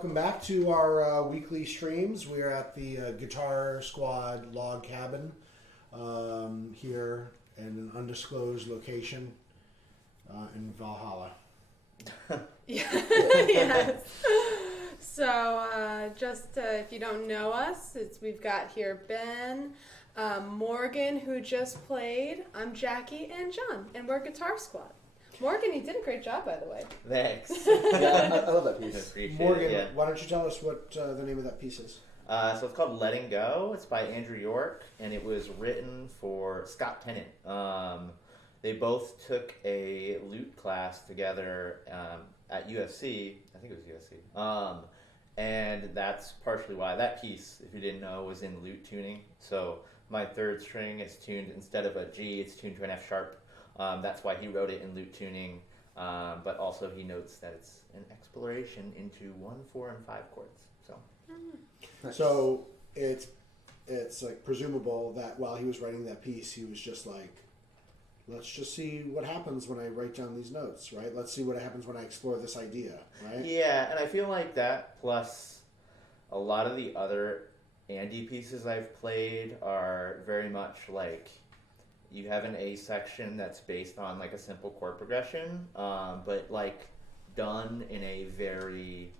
welcome back to our weekly streams. We are at the Guitar Squad log cabin here in an undisclosed location in Valhalla. Yes. So, just if you don't know us, we've got here Ben, Morgan, who just played. I'm Jackie and John, and we're Guitar Squad. Morgan, you did a great job, by the way. Thanks. Yeah, I love that piece. Appreciate Morgan, it, yeah. why don't you tell us what the name of that piece is? So it's called Letting Go. It's by Andrew York, and it was written for Scott Tennant. They both took a lute class together at USC. I think it was USC. And that's partially why that piece, if you didn't know, was in lute tuning. So my third string is tuned, instead of a G, it's tuned to an F sharp. That's why he wrote it in lute tuning. But also he notes that it's an exploration into 1, 4, and 5 chords. So, Nice. So it's like presumable that while he was writing that piece, he was just like, let's just see what happens when I write down these notes, right? Let's see what happens when I explore this idea, right? yeah, and I feel like that plus a lot of the other Andy pieces I've played are very much like you have an A section that's based on like a simple chord progression, but like done in a very,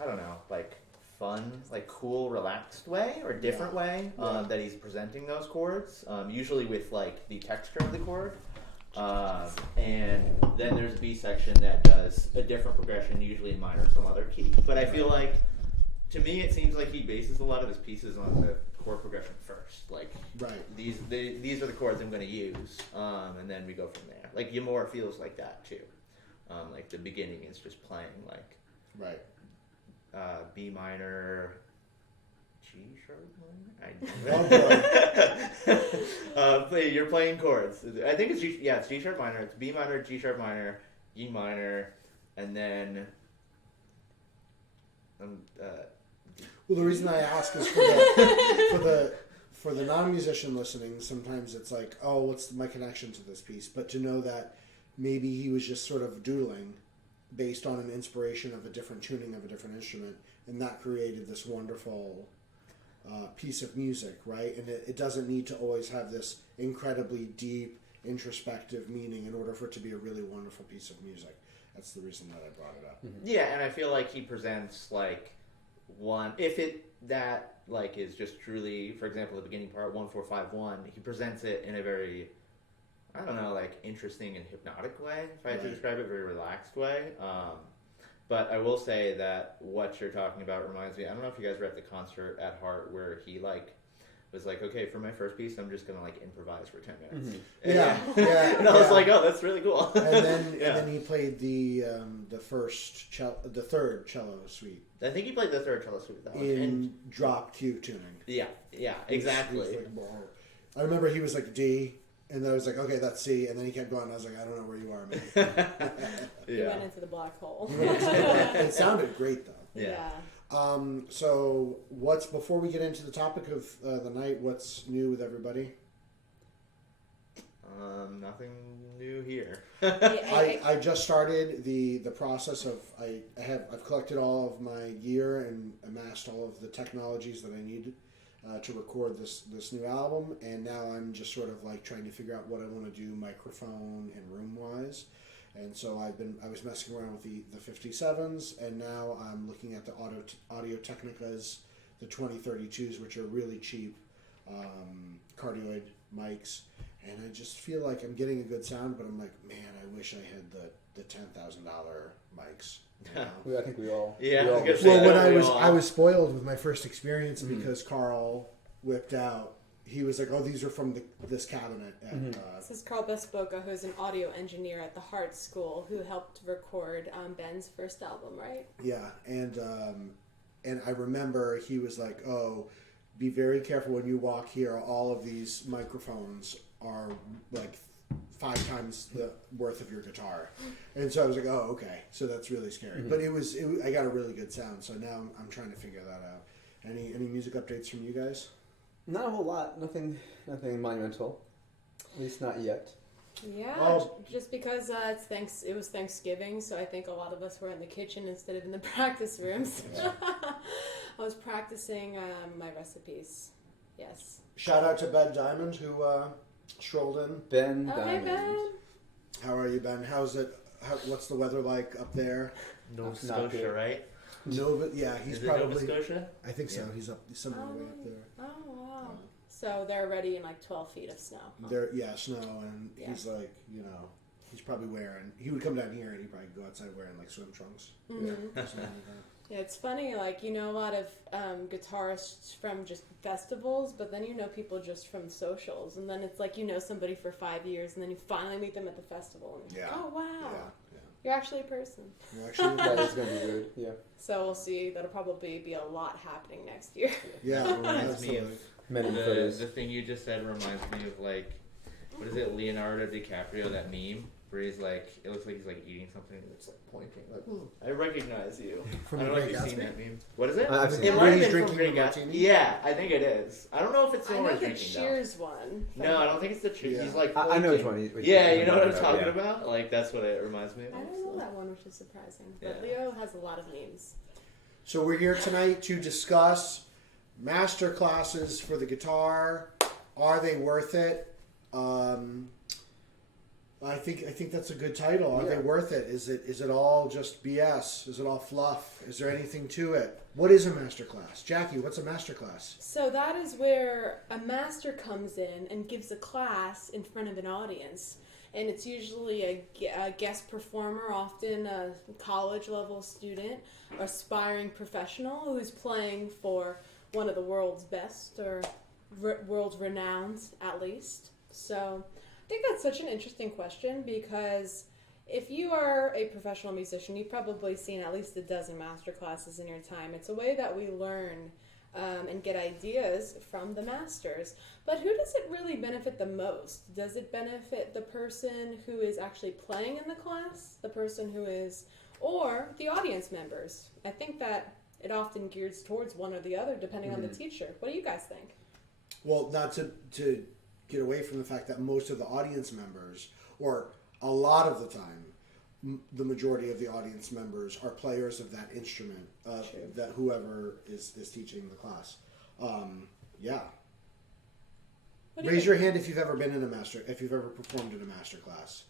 I don't know, like fun, like cool, relaxed way or different way that he's presenting those chords, usually with like the texture of the chord. And then there's a B section that does a different progression, usually in minor or some other key. But I feel like, to me, it seems like he bases a lot of his pieces on the chord progression first. Like, Right. these are the chords I'm going to use, and then we go from there. Like, Yamor feels like that, too. Like, the beginning is just playing, like, Right. B minor, G sharp minor? But you're playing chords. I think it's it's G sharp minor. It's B minor, G sharp minor, E minor, and then Well, the reason I ask is for the non-musician listening, sometimes it's like, oh, what's my connection to this piece? But to know that maybe he was just sort of doodling based on an inspiration of a different tuning of a different instrument, and that created this wonderful piece of music, right? And it doesn't need to always have this incredibly deep, introspective meaning in order for it to be a really wonderful piece of music. That's the reason that I brought it up. Mm-hmm. yeah, and I feel like he presents like one, if it that like is just truly, for example, the beginning part 1 4 5 1, he presents it in a very, I don't know, like interesting and hypnotic way, if I had to Right. describe it, very relaxed way. But I will say that what you're talking about reminds me, I don't know if you guys were at the concert at Heart where he like was like, okay, for my first piece, I'm just gonna like improvise for 10 minutes. Mm-hmm. Yeah, And I was like, oh, that's really cool. And then Yeah. and then he played the third cello suite I think he played the third cello suite with that one. in And drop Q tuning. yeah, He exactly. was like, "Whoa." I remember he was like D, and then I was like, okay, that's C, and then he kept going. I was like, I don't know where you are, man. He went into the black hole. It sounded great though. Yeah. So before we get into the topic of the night, what's new with everybody? Nothing new here. I just started the process of I've collected all of my gear and amassed all of the technologies that I need to record this new album, and now I'm just sort of like trying to figure out what I want to do microphone and room wise. And so I was messing around with the 57s, and now I'm looking at the Audio Technicas, the 2032s, which are really cheap cardioid mics. And I just feel like I'm getting a good sound, but I'm like, man, I wish I had the $10,000 mics. You know? I think we all. Yeah, we I all was gonna say, Well, when I was spoiled with my first experience because Carl whipped out. He was like, "Oh, these are from this cabinet." At, This is Carl Bespoka, who's an audio engineer at the Hart School, who helped record Ben's first album, right? Yeah, and I remember he was like, "Oh, be very careful when you walk here. All of these microphones are like 5 times the worth of your guitar." And so I was like, "Oh, okay." So that's really scary. But I got a really good sound. So now I'm trying to figure that out. Any music updates from you guys? Not a whole lot. Nothing monumental. At least not yet. Yeah, Oh. just because it was Thanksgiving, so I think a lot of us were in the kitchen instead of in the practice rooms. I was practicing my recipes. Yes. Shout out to Ben Diamond who strolled in. Ben Oh, hey, Diamond. Ben. How are you, Ben? How's it? What's the weather like up there? Nova Not Scotia, good. right? Nova, yeah, he's Is it probably. Nova Scotia? I think so. Yeah. He's somewhere way up there. Oh, wow. So they're already in like 12 feet of snow. Huh? There, yeah, snow, and Yeah. he's like, he's probably wearing. He would come down here and he'd probably go outside wearing like swim trunks. Mhm. Or something like that. Yeah, it's funny, like, a lot of guitarists from just festivals, but then people just from socials, and then it's like somebody for 5 years, and then you finally meet them at the festival, and you're like, oh, wow, Yeah. you're actually a person. You're actually, That is going to be weird. Yeah. So we'll see. That'll probably be a lot happening next year. yeah, Reminds me of Many the photos. thing you just said reminds me of like, what is it, Leonardo DiCaprio, that meme where he's like, it looks like he's like eating something and it's like pointing like, I recognize you. From I don't know if Great you've seen Gatsby? that meme. What is it? I've seen It it. might Where have he's been from drinking Great the Gatsby. martini? Yeah, I think it is. I don't know if it's the I one know we're the drinking Cheers one. though. No, I don't think it's the Cheers. Yeah. He's like, I know which pointing. one. Yeah, you know what I'm yeah. talking about? Like, that's what it reminds me of. I don't know that one, which is surprising. But Yeah. Leo has a lot of memes. So we're here tonight to discuss masterclasses for the guitar. Are they worth it? I think that's a good title. Are they worth it? Is it all just BS? Is it all fluff? Is there anything to it? What is a masterclass? Jackie, what's a masterclass? So that is where a master comes in and gives a class in front of an audience. And it's usually a guest performer, often a college-level student, or aspiring professional who's playing for one of the world's best, or world renowned at least. So I think that's such an interesting question, because if you are a professional musician, you've probably seen at least a dozen master classes in your time. It's a way that we learn and get ideas from the masters. But who does it really benefit the most? Does it benefit the person who is actually playing in the class, the person who is, or the audience members? I think that it often gears towards one or the other, depending on the teacher. What do you guys think? Well, not to get away from the fact that most of the audience members, or a lot of the time, the majority of the audience members are players of that instrument, that whoever is teaching the class. Yeah. Raise your hand if you've ever been in if you've ever performed in a master class.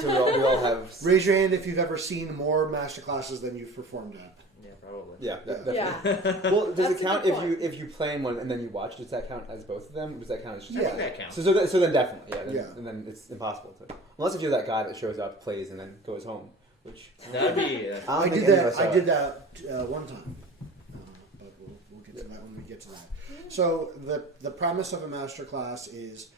So we all have. Raise your hand if you've ever seen more master classes than you've performed at. Yeah, probably. Yeah, definitely. Yeah. Well, does That's it a count good if point. you play in one and then you watch? Does that count as both of them? Or does that count as just Yeah. I think that counts. So then definitely, yeah. Yeah. And then it's impossible to, unless if you're that guy that shows up, plays, and then goes home, which That'd be. I don't did think any of that. us I are. did that one time, but we'll get to that when we get to that. So the premise of a master class is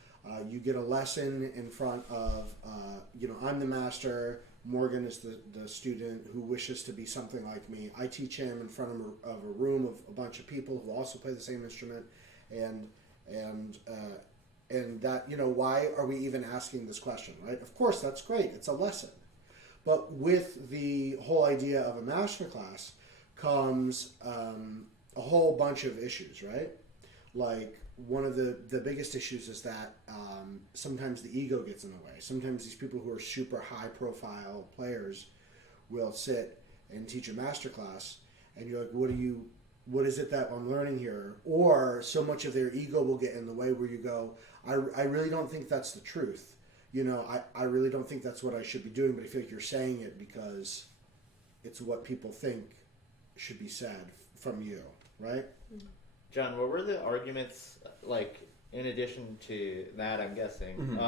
you get a lesson in front of I'm the master. Morgan is the student who wishes to be something like me. I teach him in front of a room of a bunch of people who also play the same instrument, and that why are we even asking this question, right? Of course, that's great. It's a lesson. But with the whole idea of a master class comes a whole bunch of issues, right? Like, one of the biggest issues is that sometimes the ego gets in the way. Sometimes these people who are super high profile players will sit and teach a master class, and you're like, what is it that I'm learning here? Or so much of their ego will get in the way where you go, I really don't think that's the truth. I really don't think that's what I should be doing, but I feel like you're saying it because it's what people think should be said from you, right? John, what were the arguments, like, in addition to that, I'm guessing?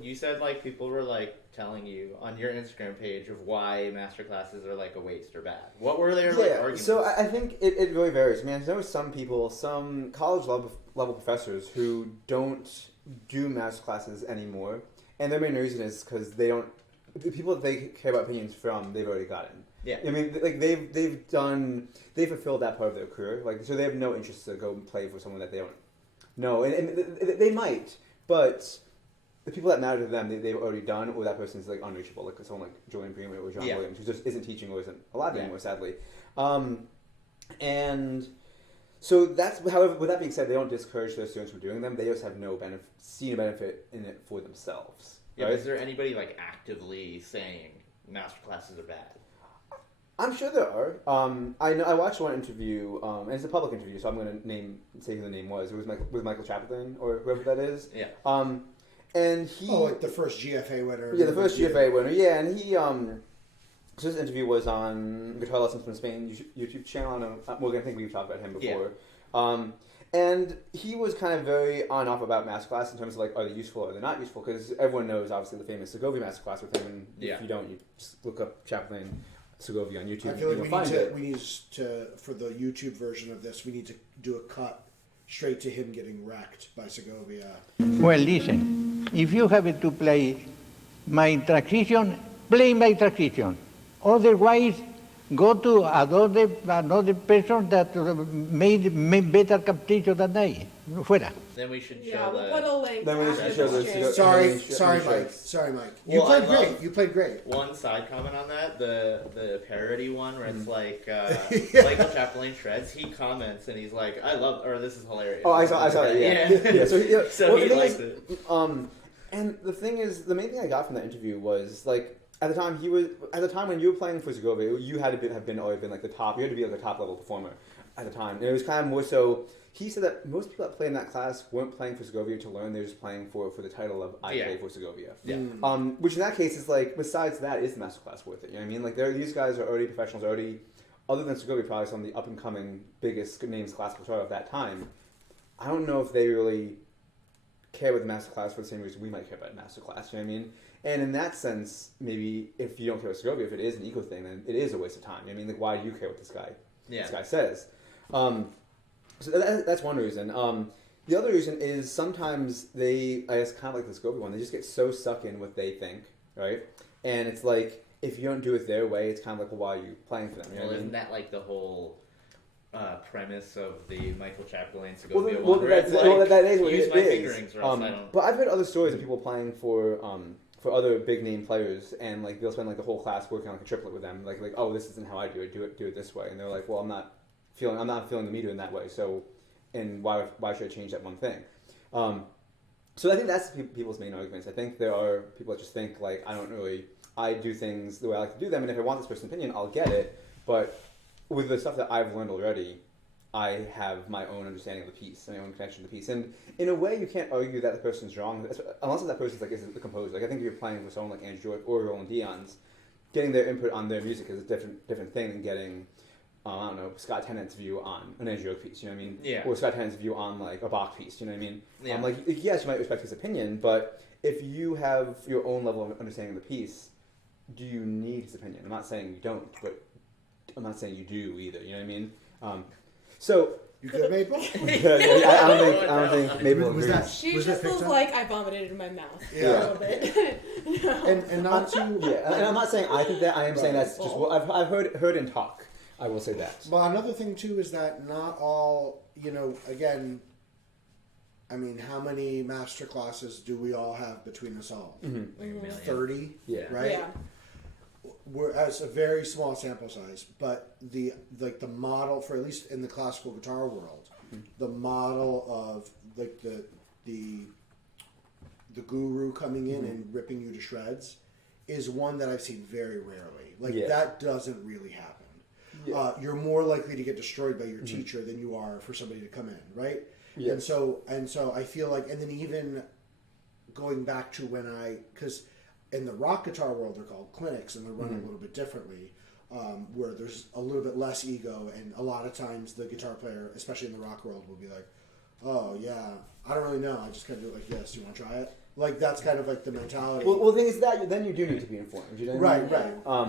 You said, like, people were, like, telling you on your Instagram page of why masterclasses are, like, a waste or bad. What were their, like, arguments? So I think it really varies. I mean, I know some people, some college level professors who don't do master classes anymore, and their main reason is because they don't, the people that they care about opinions from, they've already gotten. Yeah. I mean, like they've fulfilled that part of their career. Like, so they have no interest to go play for someone that they don't know, and they might, but the people that matter to them, they've already done, or that person's like unreachable, like someone like Julian Bremer or John Williams, who just isn't teaching or isn't alive anymore, sadly. And So that's, however, with that being said, they don't discourage their students from doing them. They just have no benefit, seen a benefit in it for themselves. Yeah, right? but is there anybody like actively saying masterclasses are bad? I'm sure there are. I know. I watched one interview, and it's a public interview, so I'm going to say who the name was. It was with Michael Chaplin or whoever that is. Yeah. And he. Oh, like the first GFA winner. Yeah, the first GFA winner. Yeah, and he. So this interview was on Guitar Lessons from Spain YouTube channel. I think we've talked about him before. Yeah. And he was kind of very on and off about Masterclass in terms of like, are they useful or are they not useful? Because everyone knows obviously the famous Segovia Masterclass with him. And if you don't, you just look up Chaplin Segovia on YouTube. I feel like we need to for the YouTube version of this, we need to do a cut straight to him getting wrecked by Segovia. Well, listen, if you have to play my transition, play my transition. Otherwise, go to another person that made better capricho than I. Fuera. Then we should show Yeah, we'll put the a link. Then we after should show this the- stream. Sorry, Mike. Sorry, Mike. You Well, played I love- great. You played great. one side comment on that, the parody one where it's like Michael Chaplin shreds. He comments and he's like, "I love," or "This is hilarious." Oh, I saw that. Yeah. Yeah. So, He the thing liked is, it. and the thing is, the main thing I got from that interview was like, at the time when you were playing for Segovia, you had to have always been like the top. You had to be like a top level performer at the time, and it was kind of more so. He said that most people that play in that class weren't playing for Segovia to learn; they're just playing for the title of I play for Segovia. Yeah. Which in that case is like, besides that, is the Masterclass worth it? You know what I mean? Like, these guys are already professionals, already, other than Segovia, probably some of the up and coming biggest names classical guitar of that time. I don't know if they really care about the Masterclass for the same reason we might care about Masterclass. You know what I mean? And in that sense, maybe if you don't care about Segovia, if it is an ego thing, then it is a waste of time. You know what I mean? Like, why do you care what this guy says? So that's one reason. The other reason is sometimes I guess kind of like the Segovia one, they just get so stuck in what they think, right? And it's like, if you don't do it their way, it's kind of like, well, why are you playing for them? You know Well, what I isn't mean? that like the whole premise of the Michael Chaplin Segovia Well, one? Where it's that is what use it my is. fingerings or else I don't. But I've heard other stories of people playing for other big name players, and like they'll spend like the whole class working on like a triplet with them, like oh, this isn't how I do it this way, and they're like, well, I'm not feeling the meter in that way, so and why should I change that one thing? So I think that's people's main arguments. I think there are people that just think like, I do things the way I like to do them, and if I want this person's opinion, I'll get it. But with the stuff that I've learned already, I have my own understanding of the piece, my own connection to the piece. And in a way, you can't argue that the person's wrong, unless that person's like isn't the composer. Like I think if you're playing with someone like Andrew Jordan or Roland Dion's, getting their input on their music is a different thing than getting, I don't know, Scott Tennant's view on an Andrew Jordan piece. You know what I mean? Yeah. Or Scott Tennant's view on like a Bach piece. You know what I mean? Yeah. Like yes, you might respect his opinion, but if you have your own level of understanding of the piece, do you need his opinion? I'm not saying you don't, but I'm not saying you do either. You know what I mean? So. You good, Maple? I don't think Mabel Was agrees. that- She Was just that picked feels up? like I vomited in my mouth Yeah. a little bit. No. And not to Yeah, and I'm not saying I think that. I am saying Right. that's just what I've heard in talk. I will say that. Well, another thing too is that not all, again, I mean, how many master classes do we all have between us all? Like a million. 30, Yeah. right? Yeah. We're as a very small sample size, but the model for, at least in the classical guitar world, the model of like the guru coming in and ripping you to shreds is one that I've seen very rarely. Like that doesn't really happen. Yeah. You're more likely to get destroyed by your teacher than you are for somebody to come in, right? Yeah. And so I feel like, and then even going back to because in the rock guitar world they're called clinics and they're run a little bit differently, where there's a little bit less ego, and a lot of times the guitar player, especially in the rock world, will be like, oh yeah, I don't really know, I just kind of do it like this, you want to try it? Like that's kind of like the mentality. Well, the thing is that then you do need to be informed. You know what I mean? right.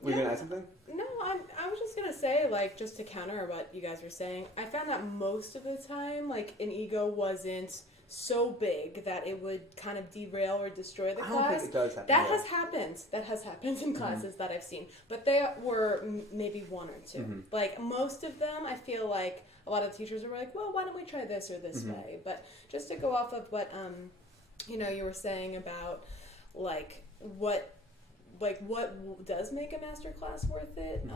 Were you gonna add something? No, I was just gonna say, like, just to counter what you guys were saying, I found that most of the time, like, an ego wasn't so big that it would kind of derail or destroy the I class. don't think it does happen. That yeah. has happened. That has happened in classes that I've seen, but they were maybe one or two. Like most of them, I feel like a lot of teachers are like, "Well, why don't we try this or this way?" But just to go off of what you were saying about like what like what does make a master class worth it,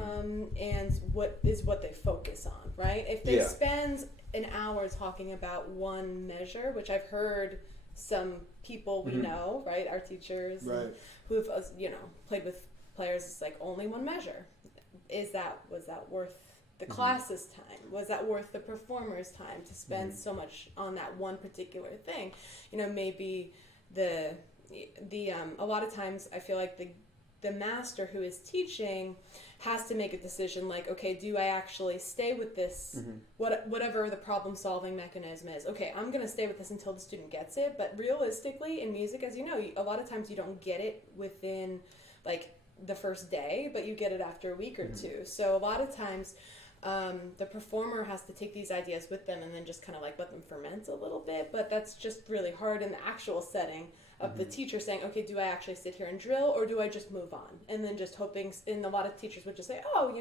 and what they focus on, right? If they spend an hour talking about one measure, which I've heard some people we know, right, our teachers, who've played with players, it's like only one measure. Was that worth the class's time? Was that worth the performer's time to spend so much on that one particular thing? Maybe the a lot of times I feel like the master who is teaching has to make a decision like, okay, do I actually stay with this, whatever the problem solving mechanism is? Okay, I'm going to stay with this until the student gets it. But realistically, in music, as you know, a lot of times you don't get it within like the first day, but you get it after a week or two. So a lot of times the performer has to take these ideas with them and then just kind of like let them ferment a little bit. But that's just really hard in the actual setting of the teacher saying, okay, do I actually sit here and drill, or do I just move on? And then just hoping, and a lot of teachers would just say, oh,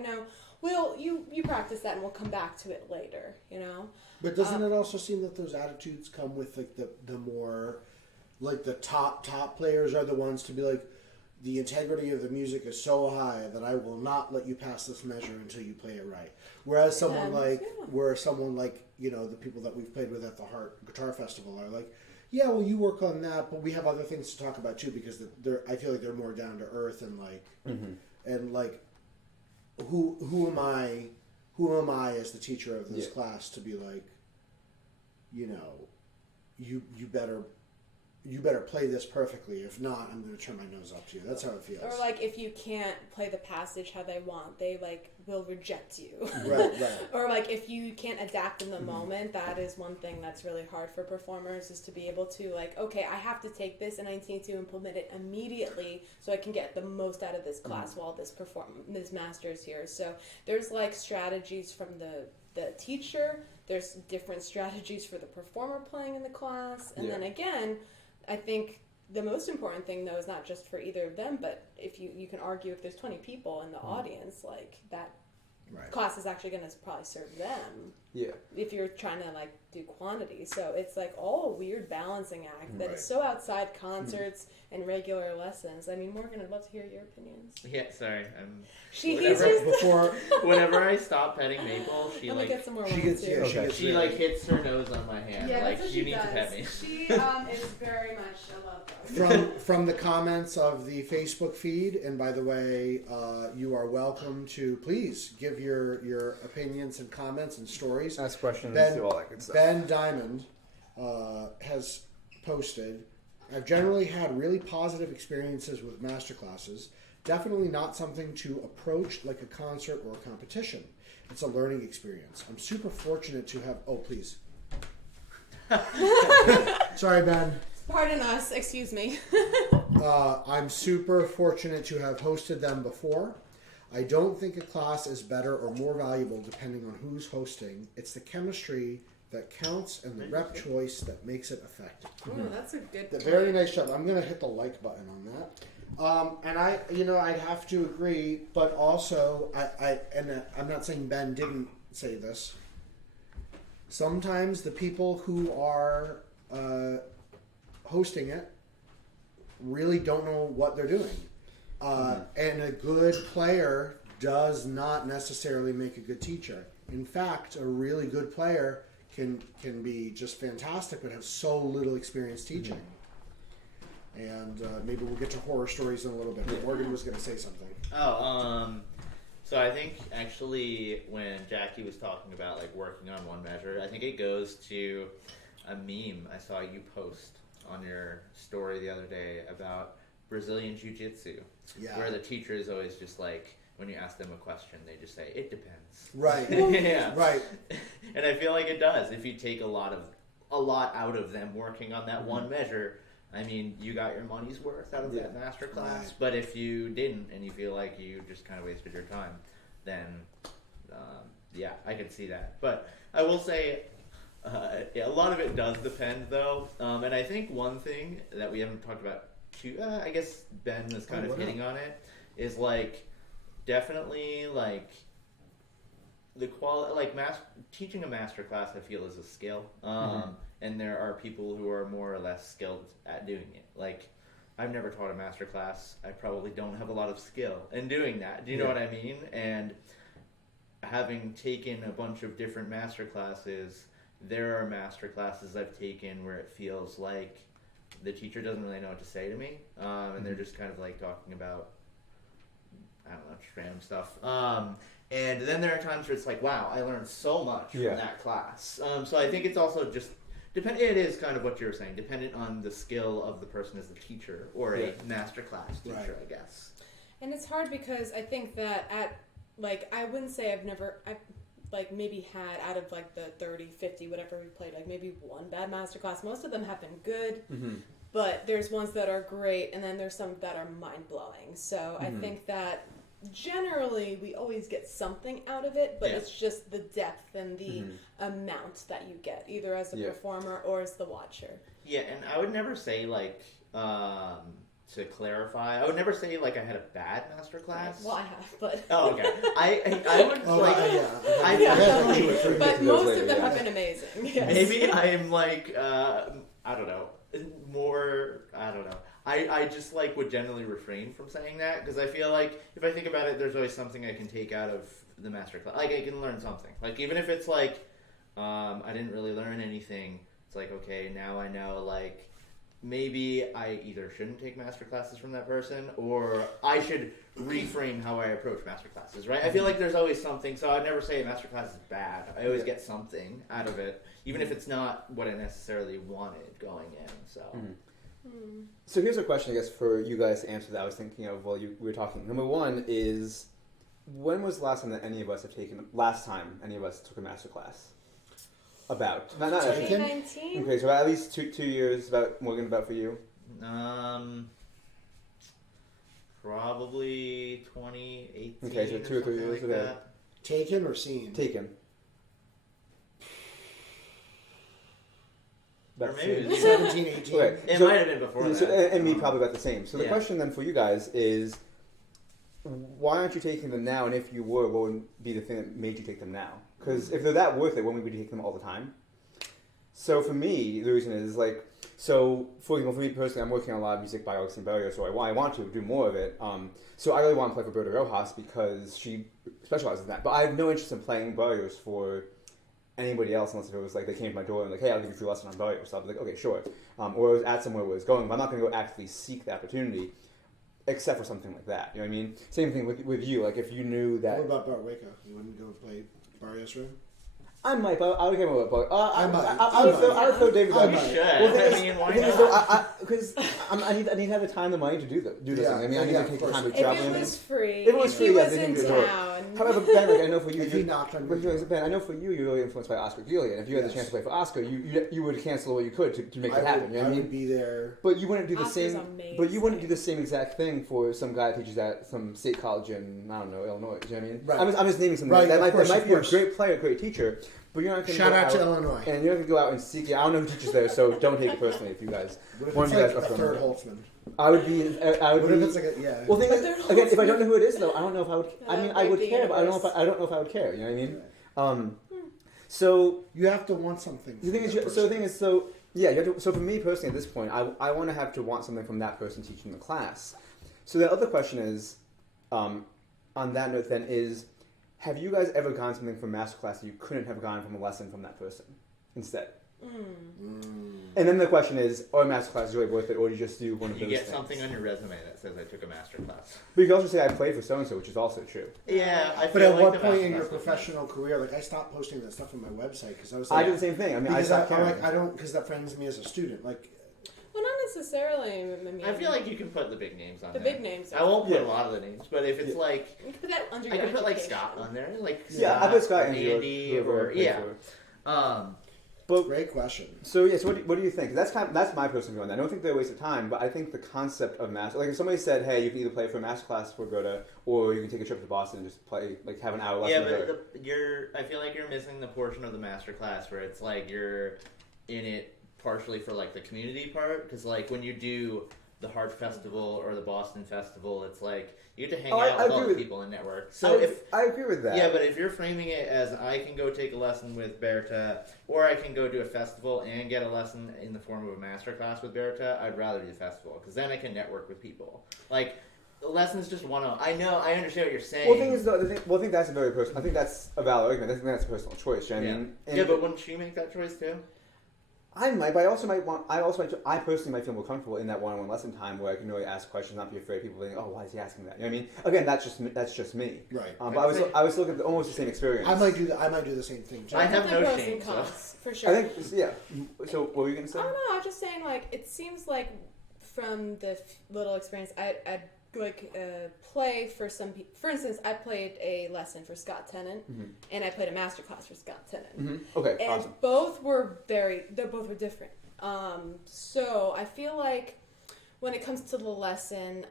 you practice that and we'll come back to it later, But doesn't it also seem that those attitudes come with like the more, like the top players are the ones to be like, the integrity of the music is so high that I will not let you pass this measure until you play it right. Whereas someone like the people that we've played with at the Heart Guitar Festival are like, yeah, well, you work on that, but we have other things to talk about too, because I feel like they're more down to earth and like, and like, who am I as the teacher of this class to be like, you better play this perfectly. If not, I'm going to turn my nose up to you. That's how it feels. Or like if you can't play the passage how they want, they like will reject you. Right. Or like if you can't adapt in the moment, that is one thing that's really hard for performers, is to be able to like, okay, I have to take this and I need to implement it immediately so I can get the most out of this class while this master's here. So there's like strategies from the teacher. There's different strategies for the performer playing in the class. And then again, I think the most important thing, though, is not just for either of them, but if you can argue if there's 20 people in the audience, like that class is actually going to probably serve them. Yeah. If you're trying to like do quantity, so it's like all a weird balancing act that is so outside concerts and regular lessons. I mean, Morgan, I'd love to hear your opinions. Yeah, sorry, whenever I stop petting Maple, she hits her nose on my hand. Yeah, like you need to pet me. She is very much a love bug. From the comments of the Facebook feed, and by the way, you are welcome to please give your opinions and comments and stories. Ask questions, do all that good stuff. Ben Diamond has posted, I've generally had really positive experiences with masterclasses. Definitely not something to approach like a concert or a competition. It's a learning experience. I'm super fortunate to have... Oh, please. Sorry, Ben. Pardon us. Excuse me. I'm super fortunate to have hosted them before. I don't think a class is better or more valuable depending on who's hosting. It's the chemistry that counts and the rep choice that makes it effective. Oh, that's a good point. Very nice job. I'm going to hit the like button on that. And I'd have to agree, but also, I'm not saying Ben didn't say this. Sometimes the people who are hosting it really don't know what they're doing. And a good player does not necessarily make a good teacher. In fact, a really good player can be just fantastic, but have so little experience teaching. And maybe we'll get to horror stories in a little bit. But Morgan was going to say something. So I think actually when Jackie was talking about like working on one measure, I think it goes to a meme I saw you post on your story the other day about Brazilian Jiu-Jitsu, where the teacher is always just like, when you ask them a question, they just say, it depends. Right. Yeah. Right. And I feel like it does. If you take a lot out of them working on that one measure, I mean, you got your money's worth out of that masterclass. Right. But if you didn't, and you feel like you just kind of wasted your time, then, I can see that. But I will say, a lot of it does depend, though. And I think one thing that we haven't talked about I guess Ben was kind of hitting on it, is like definitely like the quality, like teaching a master class I feel is a skill, and there are people who are more or less skilled at doing it. Like I've never taught a master class. I probably don't have a lot of skill in doing that. Do you know what I mean? And having taken a bunch of different master classes, there are master classes I've taken where it feels like the teacher doesn't really know what to say to me, and they're just kind of like talking about, I don't know, just random stuff. And then there are times where it's like, wow, I learned so much from that class. So I think it's also just it is kind of what you were saying, dependent on the skill of the person as the teacher or a master class teacher, I guess. And it's hard because I think that I wouldn't say I've like maybe had out of like the 30, 50, whatever we played, like maybe one bad master class. Most of them have been good, but there's ones that are great, and then there's some that are mind-blowing. So I think that generally we always get something out of it, but it's just the depth and the amount that you get, either as a performer or as the watcher. Yeah, and I would never say like, to clarify, I would never say like I had a bad master class. Well, I have, but oh, okay. I would but most of them have been amazing. Yes. Maybe I am like I don't know, more. I don't know. I just like would generally refrain from saying that because I feel like if I think about it, there's always something I can take out of the master class. Like I can learn something. Like even if it's like I didn't really learn anything, it's like okay, now I know like. Maybe I either shouldn't take master classes from that person or I should reframe how I approach master classes, right? I feel like there's always something, so I'd never say a master class is bad. I always get something out of it, even if it's not what I necessarily wanted going in, so. So here's a question, I guess, for you guys to answer that I was thinking of while we were talking. Number one is, when was the last time any of us took a master class? About not 2019. Okay, so at least two years. About Morgan, about for you. Probably 2018. Okay, so 2 or 3 years. Like that. Taken or seen? Taken. Or maybe 17, 18. Okay, it might have been before that. And me probably about the same. So the question then for you guys is, why aren't you taking them now? And if you were, what would be the thing that made you take them now? Because if they're that worth it, when we would take them all the time? So for me, the reason is like, so for example, for me personally, I'm working on a lot of music by Alexine Barrios, so I want to do more of it. So I really want to play for Berta Rojas because she specializes in that. But I have no interest in playing Barrios for anybody else unless if it was like they came to my door and like, hey, I'll give you a free lesson on Barrios. So I'll be like, okay, sure. Or I was at somewhere where it was going, but I'm not going to go actively seek the opportunity. Except for something like that, you know what I mean? Same thing with you. Like if you knew that. What about Bart Waco? You wouldn't go play Barrios room? I might, but I would get with Bart. I would throw David. You should. Why not? Because I need to have the time, the money to do this. I mean, I need to take the time to If travel. it was free, If it was free, he yeah, was they in can do it. town. However, Ben, like I know for you, Ben, I know for you, you're really influenced by Oscar Gillian. If you had the chance to play for Oscar, you would cancel what you could to make it happen. You know what I mean? Would be there. But you wouldn't do the Oscar's same. amazing. But you wouldn't do the same exact thing for some guy that teaches at some state college in I don't know Illinois. Do you know what I mean? Right. I'm just naming something. Right, That of might be course. a great player, great teacher. But you're not going to Shout out to Illinois. And you're not going to go out and seek it. I don't know who teaches there, so don't take it personally if you guys. What if One it's of you guys like are a from third there. Holtzman? I would be. What if it's like a Well, thing But is, they're again, if I Holtzman. don't know who it is, though, I don't know if I would. I mean, I would Like the care, but I don't know if I would care. You know what I mean? So You have to want something. the thing is, yeah. You have to, so for me personally, at this point, I want to have to want something from that person teaching the class. So the other question is, on that note, then is, have you guys ever gotten something from Masterclass that you couldn't have gotten from a lesson from that person instead? And then the question is, are Masterclasses really worth it, or do you just do one of those You get things? something on your resume that says I took a master class. But you can also say I played for so-and-so, which is also true. Yeah, I But feel at like what the point in master your class was professional career, like I stopped posting that stuff on my website because I was I like, do the same thing. I mean, I because stopped I'm caring. like I don't because that frightens me as a student. Like Well, not necessarily. I mean, I feel like you can put the big names on the there. big names. I won't put Yeah. a lot of the names, but if it's like, You can put that under I your can put like education. Scott on there, like Yeah, I put Scott and Andy, whoever I or played yeah. for. But great question. so yeah, so what do you think? That's my personal view on that. I don't think they're a waste of time, but I think the concept of master, like if somebody said, hey, you can either play for a Masterclass for Goethe, or you can take a trip to Boston and just play, like have an hour lesson. Yeah, but I feel like you're missing the portion of the master class where it's like you're in it partially for like the community part, because like when you do the Heart Festival or the Boston Festival. It's like you get to hang Oh, out I with all agree the with- people and network. So I agree with that. yeah, but if you're framing it as I can go take a lesson with Berta, or I can go do a festival and get a lesson in the form of a masterclass with Berta, I'd rather do the festival because then I can network with people. Like the lesson's just one-off. I know, I understand what you're saying. Well, the thing is, though, I think that's a very personal. I think that's a valid argument. I think that's a personal choice. You know what I mean? And yeah, but wouldn't you make that choice too? I might, but I also might want. I personally might feel more comfortable in that one-on-one lesson time where I can really ask questions, not be afraid. People being, oh, why is he asking that? You know what I mean? Again, that's just me. Right. But I was looking at almost the same experience. I might do the same thing. Too. I have Definitely no pros shame, and so- cons, for sure. I think, yeah. So, what were you gonna say? I don't know. I'm just saying, like, it seems like from the little experience, I'd like play for some people. For instance, I played a lesson for Scott Tennant, and I played a masterclass for Scott Tennant. Okay, And awesome. both were different. So I feel like when it comes to the lesson,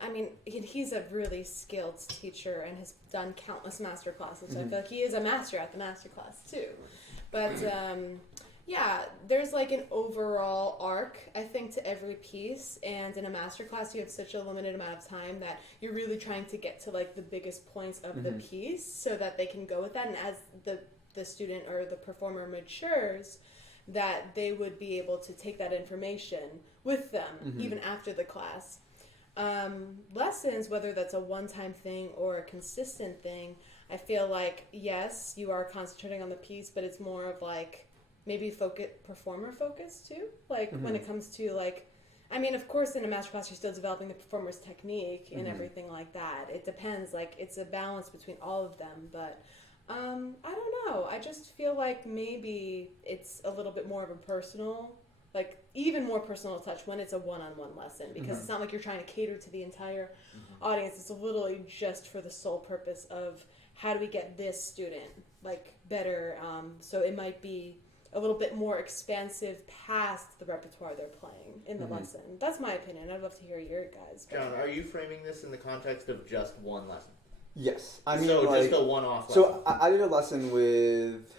I mean, he's a really skilled teacher and has done countless master classes. So I feel like he is a master at the master class too. But yeah, there's like an overall arc, I think, to every piece. And in a master class, you have such a limited amount of time that you're really trying to get to like the biggest points of the piece so that they can go with that. And as the student or the performer matures, that they would be able to take that information with them even after the class. Lessons, whether that's a one-time thing or a consistent thing, I feel like, yes, you are concentrating on the piece, but it's more of like maybe performer focus too. Like when it comes to like, I mean, of course, in a masterclass, you're still developing the performer's technique and everything like that. It depends. Like, it's a balance between all of them, but I don't know. I just feel like maybe it's a little bit more of a personal, like even more personal touch when it's a one-on-one lesson, because it's not like you're trying to cater to the entire audience. It's literally just for the sole purpose of how do we get this student like better. So it might be a little bit more expansive past the repertoire they're playing in the lesson. That's my opinion. I'd love to hear your guys. John, are you framing this in the context of just one lesson? Yes, I mean, so like, just a one-off lesson. So I did a lesson with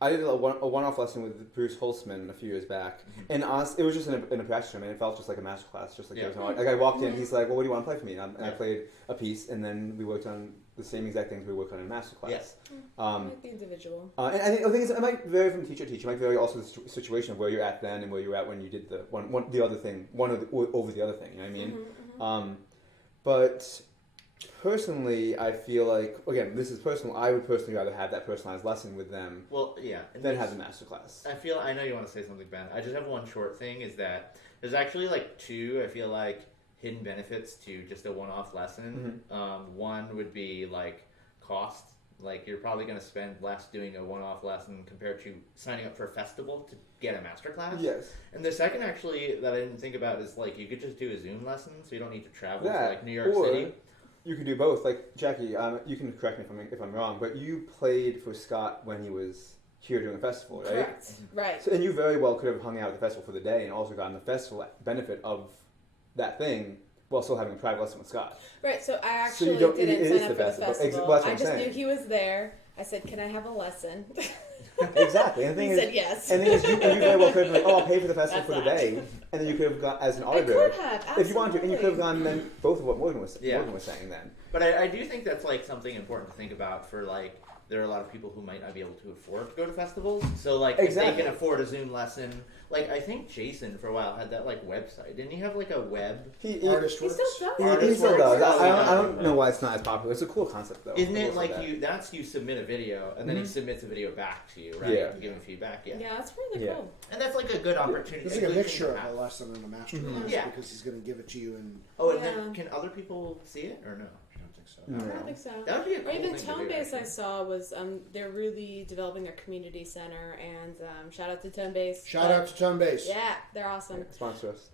I did a one-off lesson with Bruce Holtzman a few years back, and honestly, it was just in a practice room, and it felt just like a master class, just like there was no, like I walked in, he's like, well, what do you want to play for me? And I played a piece, and then we worked on the same exact things we worked on in master class. Might be individual. And I think the thing is, it might vary from teacher to teacher. It might vary also the situation of where you're at then and where you're at when you did the over the other thing. You know what I mean? But personally, I feel like, again, this is personal. I would personally rather have that personalized lesson with them. Well, yeah, than have the master class. I know you want to say something, Ben. I just have one short thing. Is that there's actually like two. I feel like hidden benefits to just a one-off lesson. One would be like cost. Like you're probably going to spend less doing a one-off lesson compared to signing up for a festival to get a master class. Yes. And the second actually that I didn't think about is like you could just do a Zoom lesson, so you don't need to travel to like New York City. You could do both. Like Jackie, you can correct me if I'm wrong, but you played for Scott when he was here doing a festival, right? Correct. Right. So, and you very well could have hung out at the festival for the day and also gotten the festival benefit of that thing while still having a private lesson with Scott. Right, so I So you actually don't- didn't it sign is up the for the festival. festival. Well, that's what I I'm just saying. knew he was there. I said, "Can I have a lesson?" Exactly. And the thing He is, said yes. And the thing is, you very well could have been like, oh, I'll pay for the festival That's for the not. day, and then you could have got as an I auditor. could have, If you wanted to, and you could have absolutely. gone then both of what Morgan was Yeah. saying then. But I do think that's like something important to think about for like there are a lot of people who might not be able to afford to go to festivals. So like if Exactly. they can afford a Zoom lesson, like I think Jason for a while had that like website. Didn't he have like a web? Artist He works. still does. He Artist still works. does. Oh, I don't know why it's not as popular. It's a cool concept though. Isn't I will it say like that. you submit a video and then he submits a video back to you, right? Yeah. To give him feedback. Yeah. Yeah, that's really Yeah. cool. And that's like a good opportunity. It's like a good mixture thing to of have. a lesson and a master class Yeah. because he's going to give it to you and Oh, and Yeah. then can other people see it or no? I don't think so. No. I don't think so. That would be a cool Or even thing to Tone do, Base I actually. saw was they're really developing their community center, and shout out to Tone Base. Shout out to Tone Base. Yeah, they're awesome. Sponsor us.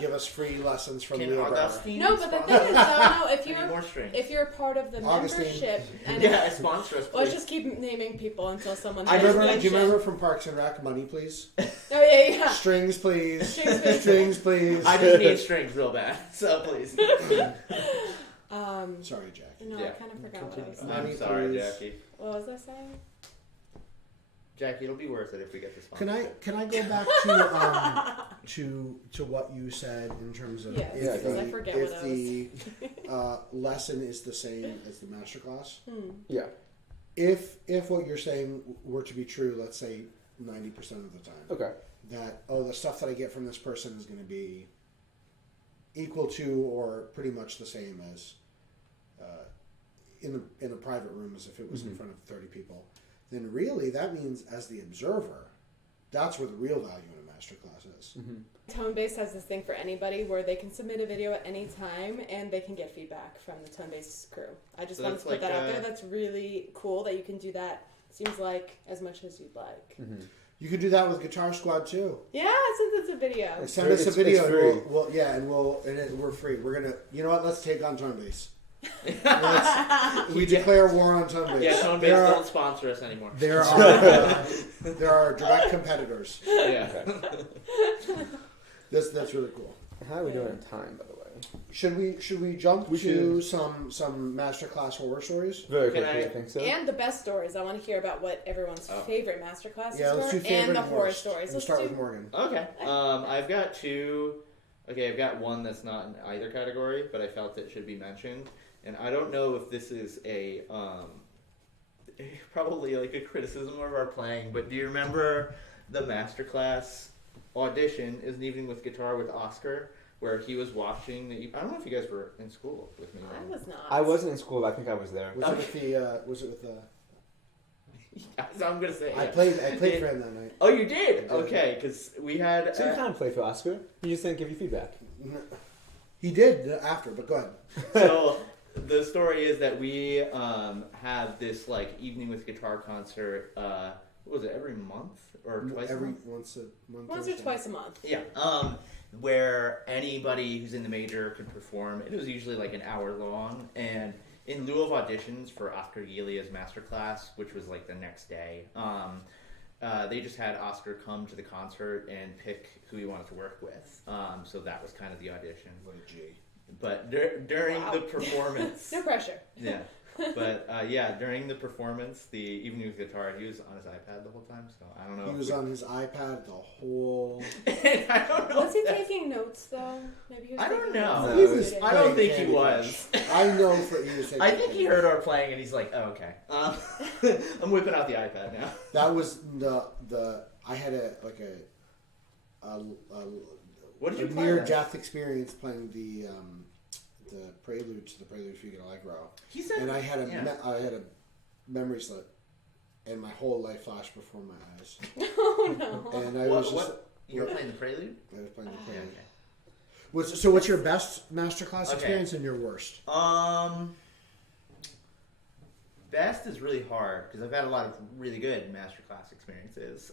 Give us free lessons from Can Leo Bauer. Augustine No, but the sponsor thing is, us? though, no, I need more strings. if you're part of the Augustine. membership, and Yeah, sponsor us, please. let's just keep naming people until someone. I has remember. Do mention. you remember from Parks and Rec? Money, please. Oh yeah. Strings, please. Strings, please. Strings, please. I just need strings real bad, so please. Sorry, Jackie. No, Yeah. I kind of forgot what I was saying. Money, I'm sorry, please. Jackie. What was I saying? Jackie, it'll be worth it if we get this. Can I go back to what you said in terms of Yes, if because I forget what the lesson is the same as the masterclass? Yeah. If what you're saying were to be true, let's say 90% of the time, Okay. that the stuff that I get from this person is going to be equal to or pretty much the same as in a private room as if it was in front of 30 people, then really that means as the observer, that's where the real value in a masterclass is. Tonebase has this thing for anybody where they can submit a video at any time and they can get feedback from the Tonebase crew. I just wanted to put that out there. That's really cool that you can do that. Seems like as much as you'd like. You can do that with Guitar Squad too. Yeah, since it's a video. Send us a video. It's free. We're free. We're gonna. You know what? Let's take on Tonebase. We declare war on Tonebase. Yeah, Tonebase don't sponsor us anymore. There are direct competitors. Yeah. That's really cool. How are we doing in time, by the way? Should we jump to some masterclass horror stories? Very Can quickly, I- I think so. And the best stories. I want to hear about what everyone's favorite masterclasses Yeah, let's do were favorite and the and horror worst. stories. We'll start with Morgan. Okay. I've got two. Okay, I've got one that's not in either category, but I felt it should be mentioned. And I don't know if this is a probably like a criticism of our playing, but do you remember the Masterclass audition is an evening with guitar with Oscar, where he was watching the. I don't know if you guys were in school with me. I was not. I wasn't in school. I think I was there. Was it with the? Yeah, so I'm gonna say. I yeah. played for him that night. Oh, you did? Okay, because we had. So you kind of played for Oscar. He just didn't give you feedback. He did after, but go ahead. So the story is that we have this like evening with guitar concert. What was it? Every month or twice? a month? Once a month. Once or twice a month. Yeah. Where anybody who's in the major could perform. It was usually like an hour long, and in lieu of auditions for Oscar Giglia's Masterclass, which was like the next day, they just had Oscar come to the concert and pick who he wanted to work with. So that was kind of the audition. What a G. But during the performance, No pressure. yeah. But during the performance, the evening with guitar, he was on his iPad the whole time. So I don't know. He was on his iPad the whole. I don't know. Was he taking notes though? Maybe he was I don't taking know. notes. He was I don't think he Candy was. Crush. I know for he was. I think he heard our playing and he's like, "Oh, okay." I'm whipping out the iPad now. That was the. I had a What did you play? near then? death experience playing the prelude to the Prelude Fugue Allegro, He said, and I had a yeah. I had a memory slip, and my whole life flashed before my eyes, Oh no. and I was just. You were playing the prelude? I was playing the Yeah, prelude. okay. So what's your best masterclass Okay. experience and your worst? Best is really hard because I've had a lot of really good masterclass experiences.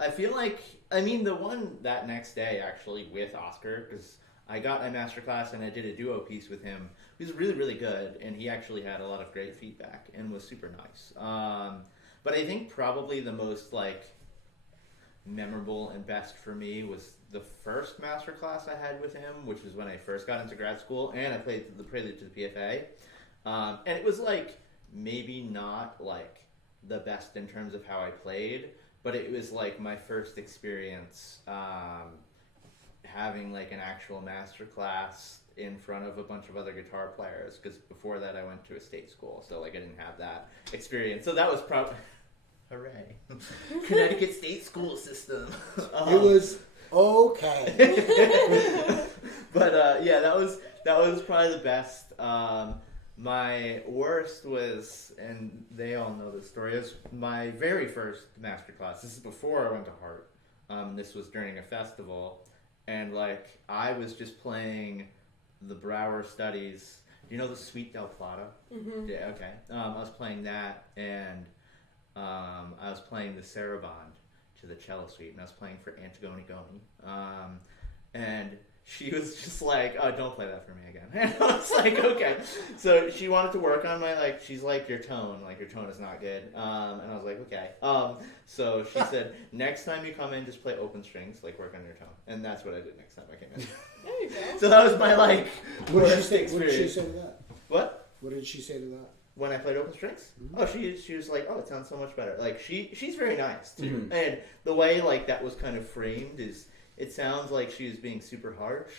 I feel like, the one that next day actually with Oscar, because I got my masterclass and I did a duo piece with him. He was really, really good, and he actually had a lot of great feedback and was super nice. But I think probably the most memorable and best for me was the first masterclass I had with him, which was when I first got into grad school, and I played the Prelude to the PFA. And it was maybe not the best in terms of how I played, but it was my first experience having an actual masterclass in front of a bunch of other guitar players, because before that I went to a state school, so I didn't have that experience. So that was probably hooray. Connecticut state school system. It was okay. But that was probably the best. My worst was, and they all know this story, is my very first masterclass. This is before I went to Hart. This was during a festival, and I was just playing the Brouwer Studies. Do you know the Suite del Plata? Mm-hmm. Yeah, okay. I was playing that, and I was playing the Sarabande to the cello suite, and I was playing for Antigone Goni. And she was just oh, don't play that for me again. And I was okay. So she wanted to work on my, she's your tone is not good. And I was okay. So she said, next time you come in, just play open strings, work on your tone. And that's what I did next time I came in. There you go. So that was my, What did she worst say? What did she experience. say to that? What? What did she say to that? when I played open strings. Mm-hmm. Oh, she was like, oh, it sounds so much better. Like she's very nice too, Mhm. and the way like that was kind of framed is it sounds like she was being super harsh.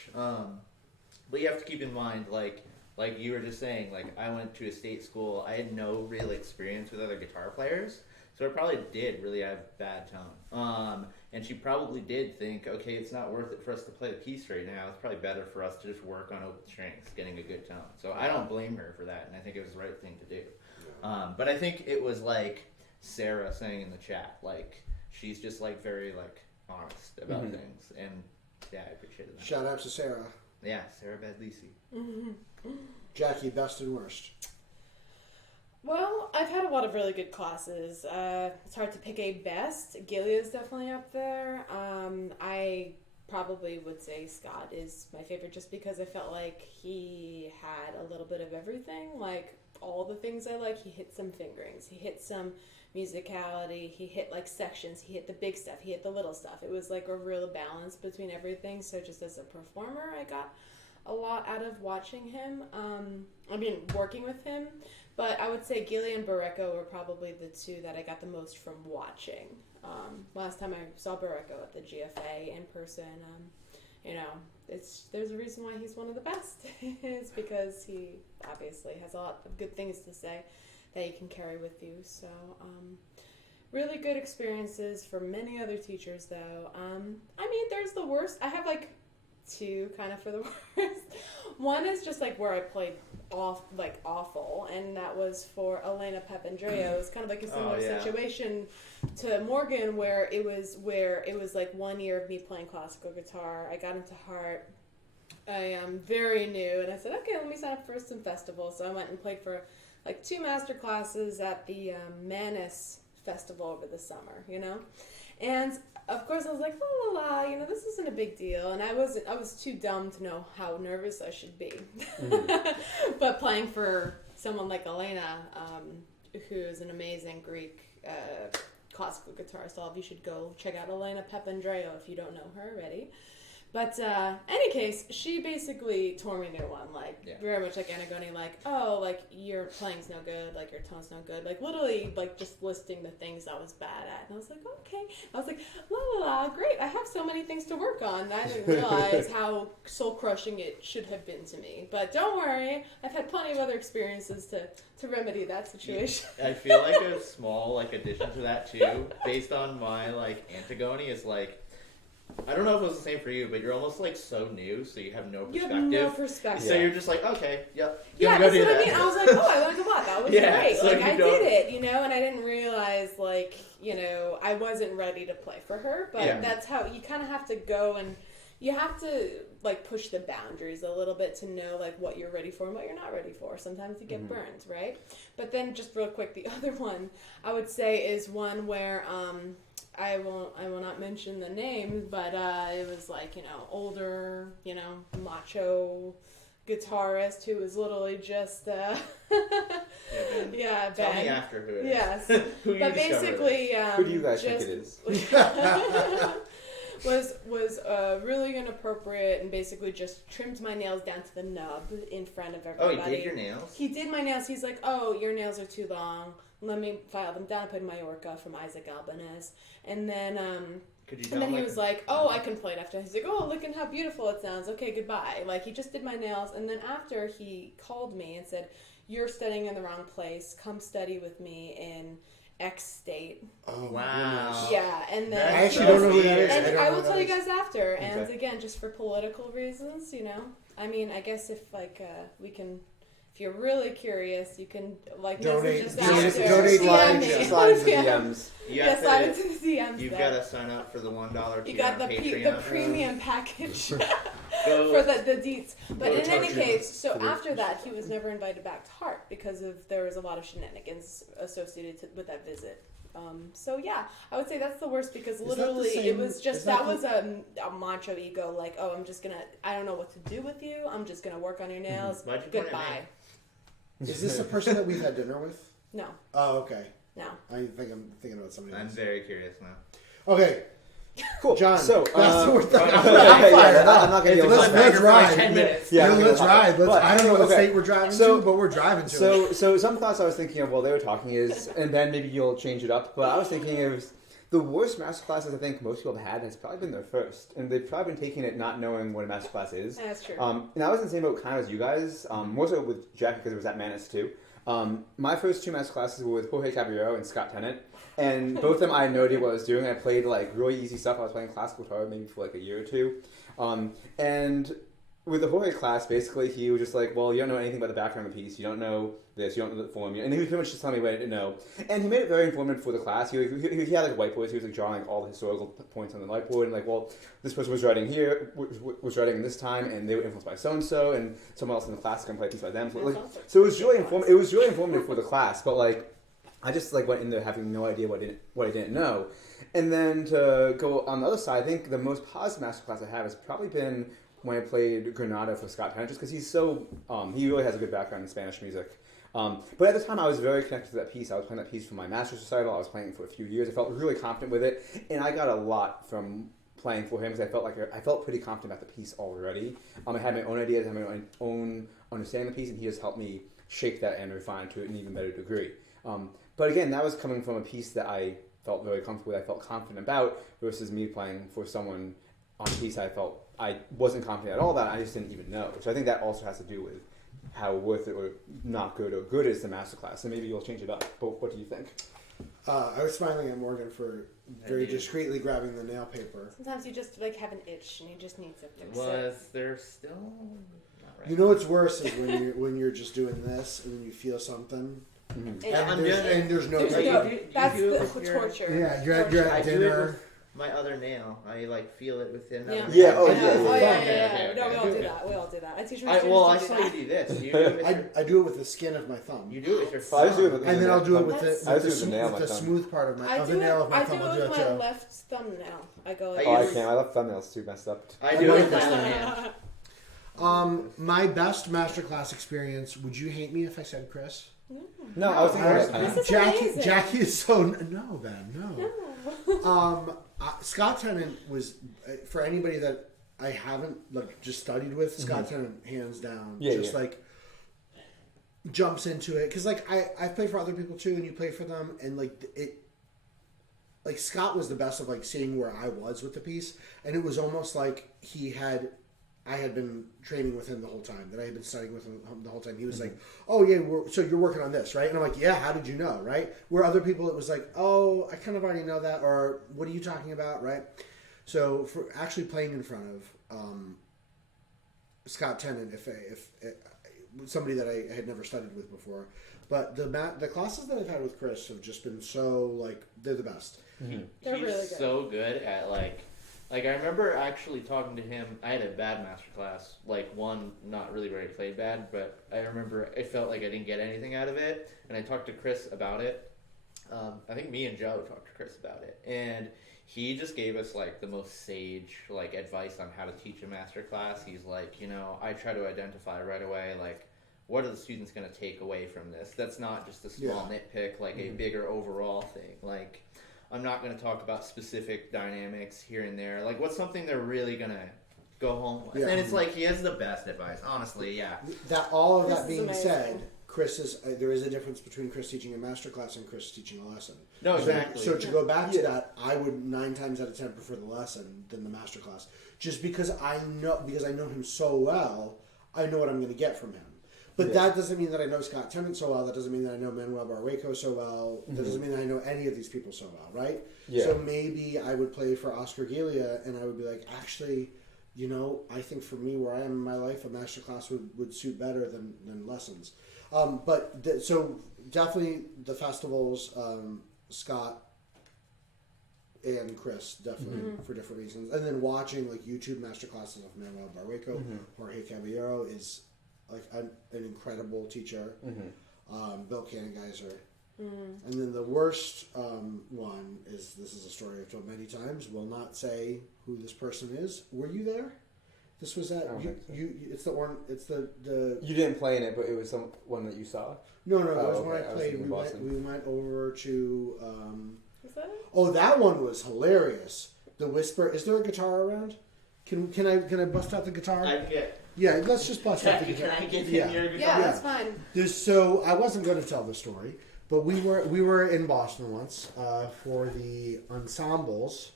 But you have to keep in mind like you were just saying, like I went to a state school. I had no real experience with other guitar players, so I probably did really have bad tone. And she probably did think, okay, it's not worth it for us to play the piece right now. It's probably better for us to just work on open strings, getting a good tone. So I don't blame her for that, and I think it was the right thing to do. But I think it was like Sarah saying in the chat, like she's just like very like honest about things, and yeah, I appreciated that. Shout out to Sarah. Yeah, Sarah Badlisi. Jackie, best and worst. Well, I've had a lot of really good classes. It's hard to pick a best. Gilead's definitely up there. I probably would say Scott is my favorite just because I felt like he had a little bit of everything. Like, all the things I like, he hit some fingerings. He hit some musicality. He hit, like, sections. He hit the big stuff. He hit the little stuff. It was, like, a real balance between everything. So just as a performer, I got a lot out of watching him. Working with him. But I would say Gilly and Barreco were probably the two that I got the most from watching. Last time I saw Barreco at the GFA in person, there's a reason why he's one of the best. It's because he obviously has a lot of good things to say that you can carry with you. So, really good experiences for many other teachers, though. There's the worst. I have like two kind of for the worst. One is just like where I played awful, and that was for Elena Papandreou. It was kind of like a similar situation to Morgan, where it was like 1 year of me playing classical guitar. I got into Heart. I am very new, and I said, okay, let me sign up for some festivals. So I went and played for like 2 masterclasses at the Manus Festival over the summer, and of course I was like, la la la, this isn't a big deal, and I was too dumb to know how nervous I should be. But playing for someone like Elena, who's an amazing Greek classical guitarist, all of you should go check out Elena Papandreou if you don't know her already. But any case, she basically tore me a new one, very much like Antigone, your playing's no good, your tone's no good, literally, just listing the things I was bad at. And I was like, okay. I was like, la la la, great, I have so many things to work on. I didn't realize how soul-crushing it should have been to me. But don't worry, I've had plenty of other experiences to remedy that situation. I feel like a small, addition to that, too, based on my, Antigone, is, I don't know if it was the same for you, but you're almost so new, so you have no perspective. You have no perspective. So you're just like, okay, yep. Yeah, that's what I mean. I was like, oh, I learned a lot. That was great. So I did it, and I didn't realize, I wasn't ready to play for her. But that's how you kind of have to go, and you have to push the boundaries a little bit to know what you're ready for and what you're not ready for. Sometimes you get burned, right? But then just real quick, the other one I would say is one where I will not mention the name, but it was older, macho guitarist who was literally just Ben. Tell me after who it is. Yes. Who you But discovered basically Who do you guys think it is? was really inappropriate and basically just trimmed my nails down to the nub in front of everybody. Oh, he did your nails? He did my nails. He's like, oh, your nails are too long. Let me file them down. I put Majorca from Isaac Albanese. And then he was like, oh, I can play it after. He's like, oh, look at how beautiful it sounds. Okay, goodbye. He just did my nails. And then after, he called me and said, you're studying in the wrong place. Come study with me in X state. Oh, wow. Yeah, and then I actually don't know who that is. And I will tell you guys. guys after. And Okay. again, just for political reasons, I guess if we can. If you're really curious, you can Donate- message us donate- after. donate DM like- me. Slide into the Yeah. DMs. Yeah, slide into the DMs. You've there. got to sign up for the $1 tier You got on the Patreon. premium package Go- for the deets. But Go in any touch case, so For the- after that, he was never invited back to Heart because there was a lot of shenanigans associated with that visit. So yeah, I would say that's the worst because Is that the literally it same- was just is that was a macho ego I don't know what to do with you. I'm just gonna work on your nails. Why'd you point at Goodbye. Is this the person that we've had dinner with? No, Oh, okay. no. I think I'm thinking about somebody I'm else. very curious now. Okay. Cool. John, so that's the word. I'm not going to It's be a able to Let's cliffhanger for ride. like 10 minutes. Yeah, let's ride. But- I don't know what okay. state we're driving to, but we're driving to it. So some thoughts I was thinking of while they were talking is, and then maybe you'll change it up, but I was thinking of the worst masterclasses I think most people have had has probably been their first. And they've probably been taking it not knowing what a masterclass is. That's true. And I was in the same boat kind of as you guys, more so with Jack because it was at Manus too. My first two masterclasses were with Jorge Caballero and Scott Tennant. And both of them I had no idea what I was doing. I played like really easy stuff. I was playing classical guitar maybe for like a year or two. And with the Jorge class, basically, he was just like, well, you don't know anything about the background of the piece. You don't know this. You don't know the form. And he was pretty much just telling me what I didn't know. And he made it very informative for the class. He had like whiteboards. He was like drawing like all the historical points on the whiteboard. And like, well, this person was writing here, was writing in this time, and they were influenced by so-and-so, and someone else in the class can play a piece by them. So it was really informative. It was really informative for the class. But like, I just like went in there having no idea what I didn't know. And then to go on the other side, I think the most positive masterclass I have has probably been when I played Granada for Scott Tennant, just because he's so, he really has a good background in Spanish music. But at the time, I was very connected to that piece. I was playing that piece for my master's recital. I was playing it for a few years. I felt really confident with it, and I got a lot from playing for him because I felt pretty confident about the piece already. I had my own ideas, I had my own understanding of the piece, and he just helped me shape that and refine to an even better degree. But again, that was coming from a piece that I felt very comfortable with, I felt confident about, versus me playing for someone on a piece I felt I wasn't confident at all about, I just didn't even know. So I think that also has to do with how worth it or not good or good is the masterclass. And maybe you'll change it up. But what do you think? I was smiling at Morgan for very discreetly grabbing the nail paper. Sometimes you just like have an itch and you just need to fix it. Was there still not right? You know what's worse is when you're just doing this and you feel something. Mm-hmm. And there's no That's you do it the with your- torture. Yeah, you're I at do it dinner. with my other nail. I like feel it within. Yeah. other Yeah, nail. oh, I yeah, know. yeah, Oh, yeah. yeah, Okay, yeah. okay, No, we okay. all do that. We all do that. I teach my I students to saw do you that. do this. You do it with your, I do it with the skin of my thumb. you do it with your I just do it thumb. with And then I'll do it with That's- the, I with just the, do the nail with of the my thumb. smooth part of my I of do the nail of my it thumb. I'll do with that my too. left thumbnail. I go like Oh, I use- can't. My left thumbnail's too messed up. I do it with my other hand. My best masterclass experience. Would you hate me if I said Chris? No, I was thinking This about is Jackie. amazing. Jackie is so no, Ben, no. No. Scott Tennant was for anybody that I haven't like just studied with. Scott Tennant, hands down, Yeah, just yeah. like jumps into it because like I play for other people too, and you play for them, and like it. Like Scott was the best of like seeing where I was with the piece, and it was almost like I had been training with him the whole time, that I had been studying with him the whole time. He was like, oh yeah, so you're working on this, right? And I'm like, yeah, how did you know, right? Where other people, it was like, oh, I kind of already know that, or what are you talking about, right? So for actually playing in front of Scott Tennant, if somebody that I had never studied with before, but the classes that I've had with Chris have just been so, like, they're the best. They're He's really good. so good at like I remember actually talking to him. I had a bad master class, like one not really where I played bad, but I remember it felt like I didn't get anything out of it, and I talked to Chris about it. I think me and Joe talked to Chris about it, and he just gave us like the most sage like advice on how to teach a master class. He's like, I try to identify right away like what are the students going to take away from this. That's not just a small nitpick, like a bigger overall thing. Like, I'm not going to talk about specific dynamics here and there. Like, what's something they're really going to go home with? Yeah. And it's like, he has the best advice, honestly, yeah. All of Chris that is being amazing. said, Chris is there is a difference between Chris teaching a master class and Chris teaching a lesson. No, exactly. So to go back to that, I would 9 times out of 10 prefer the lesson than the master class, just because I know him so well. I know what I'm going to get from him. But that doesn't mean that I know Scott Tennant so well. That doesn't mean that I know Manuel Barrueco so well. That doesn't mean that I know any of these people so well, right? Yeah. So maybe I would play for Oscar Gilia, and I would be like, actually, I think for me, where I am in my life, a masterclass would suit better than lessons. So definitely the festivals, Scott and Chris, definitely for different reasons. And then watching like YouTube masterclasses of Manuel Barrueco, Jorge Caballero is like an incredible teacher. Bill Cannengeiser. And then the worst one is, this is a story I've told many times, will not say who this person is. Were you there? This was at it's the one. It's the You didn't play in it, but it was one that you saw. No, it was okay. when I I was played. thinking We went over to. Is that it? Oh, that one was hilarious. the whisper. Is there a guitar around? Can I bust out the guitar? Yeah, let's just bust out the guitar. Can I give him Yeah. your guitar? Yeah, that's fine. So I wasn't going to tell the story, but we were in Boston once for the ensembles.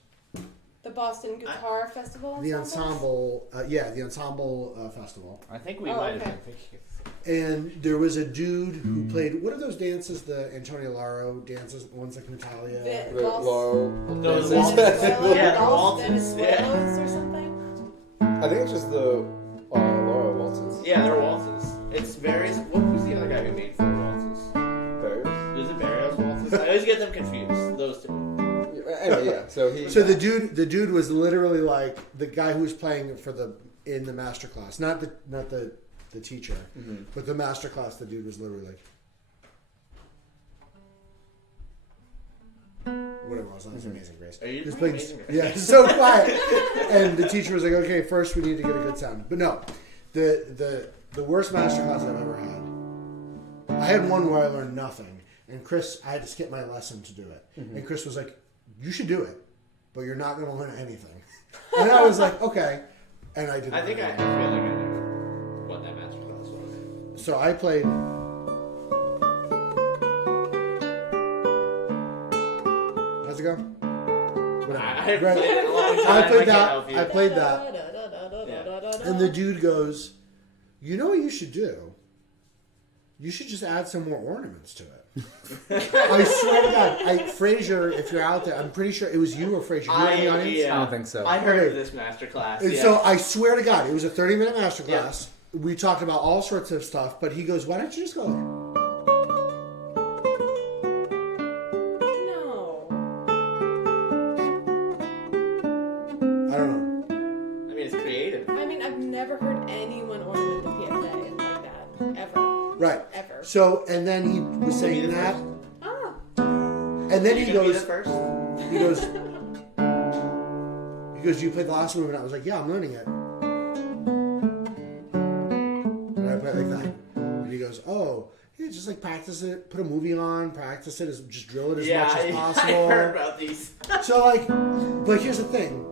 The Boston Guitar Festival. The ensembles? ensemble, the ensemble festival. I think we Oh, might okay. have been thinking. And there was a dude who played. What are those dances? The Antonio Lauro dances. One's like Natalia. The- Those Waltzes. Venezuela, Yeah, waltz, waltzes, Venezuelas or something. I think it's just the Laura waltzes. Yeah, they're waltzes. It's various. What was the other guy who made 4 waltzes? Bears. Was it Barrios waltzes? I always get them confused. Those two. Anyway, yeah. So the dude was literally like the guy who was playing in the masterclass, not the teacher, but the masterclass. The dude was literally like, whatever it was. That was Amazing Grace. Are you Just playing playing, Amazing Grace? yeah, so quiet. And the teacher was like, okay, first we need to get a good sound. But no, the worst masterclass I've ever had. I had one where I learned nothing, and Chris, I had to skip my lesson to do it, and Chris was like, you should do it, but you're not going to learn anything. And I was like, okay, and I didn't. I think I learn feel like anything. I know what that masterclass was. So I played. How's it go? Whatever. I Right. played it a long time. I played can't that. help you. I played that. And the dude goes, you know what you should do? You should just add some more ornaments to it. I swear to God, Fraser, if you're out there, I'm pretty sure it was you or Fraser. You were in the audience? I don't think so. I heard Okay. of this masterclass. And Yeah. so I swear to God, it was a 30-minute masterclass. We talked about all sorts of stuff, but he goes, why don't you just go? No. I don't know. I mean, it's creative. I mean, I've never heard anyone ornament the PFA like that ever. Right. Ever. So, and then he was Will you saying be the that, first? Ah. and then You he gonna be goes, the first? he goes, you played the last move, and I was like, yeah, I'm learning it. And I played like that. And he goes, oh, yeah, just like practice it, put a movie on, practice it, just drill it as much as I possible. heard about these. So like, but here's the thing.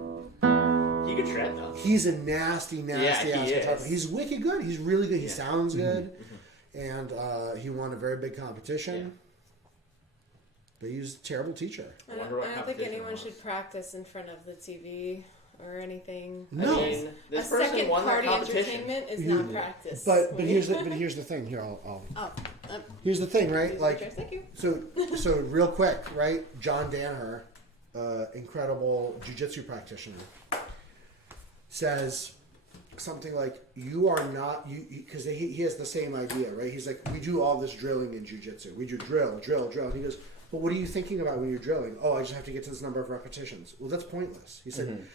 You can shred them. He's a nasty Yeah, ass he guitar is. player. He's wicked good. He's really good. He Yeah. sounds good. And he won a very big competition. Yeah. But he was a terrible teacher. I Wonder don't, what I don't think competition anyone it was. should practice in front of the TV or anything. No. I mean, this a person second won that party competition. entertainment is You- not practice. But here's the thing. Here, I'll Oh, here's the thing, right? use the Like, chairs. Thank you. so real quick, right? John Danaher, incredible jiu-jitsu practitioner, says something like, you are not, because he has the same idea, right? He's like, we do all this drilling in jiu-jitsu. We do drill. And he goes, but what are you thinking about when you're drilling? Oh, I just have to get to this number of repetitions. Well, that's pointless. He said,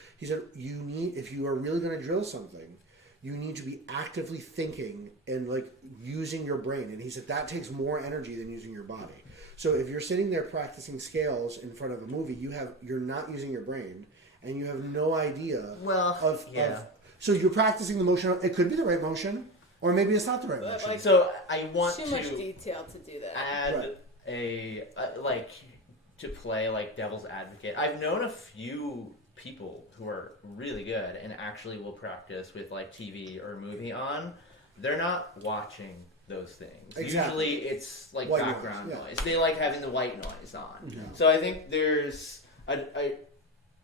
you need, if you are really going to drill something, you need to be actively thinking and like using your brain. And he said that takes more energy than using your body. So if you're sitting there practicing scales in front of a movie, you're not using your brain, and you have no idea of so you're practicing the motion. It could be the right motion, or maybe it's not the right motion. like, So I want Too much to detail to do that. add like to play like devil's advocate. I've known a few people who are really good and actually will practice with like TV or movie on. They're not watching those things. Exactly. Usually it's like White background noise, yeah. noise. They like having the white noise on. Yeah. So I think there's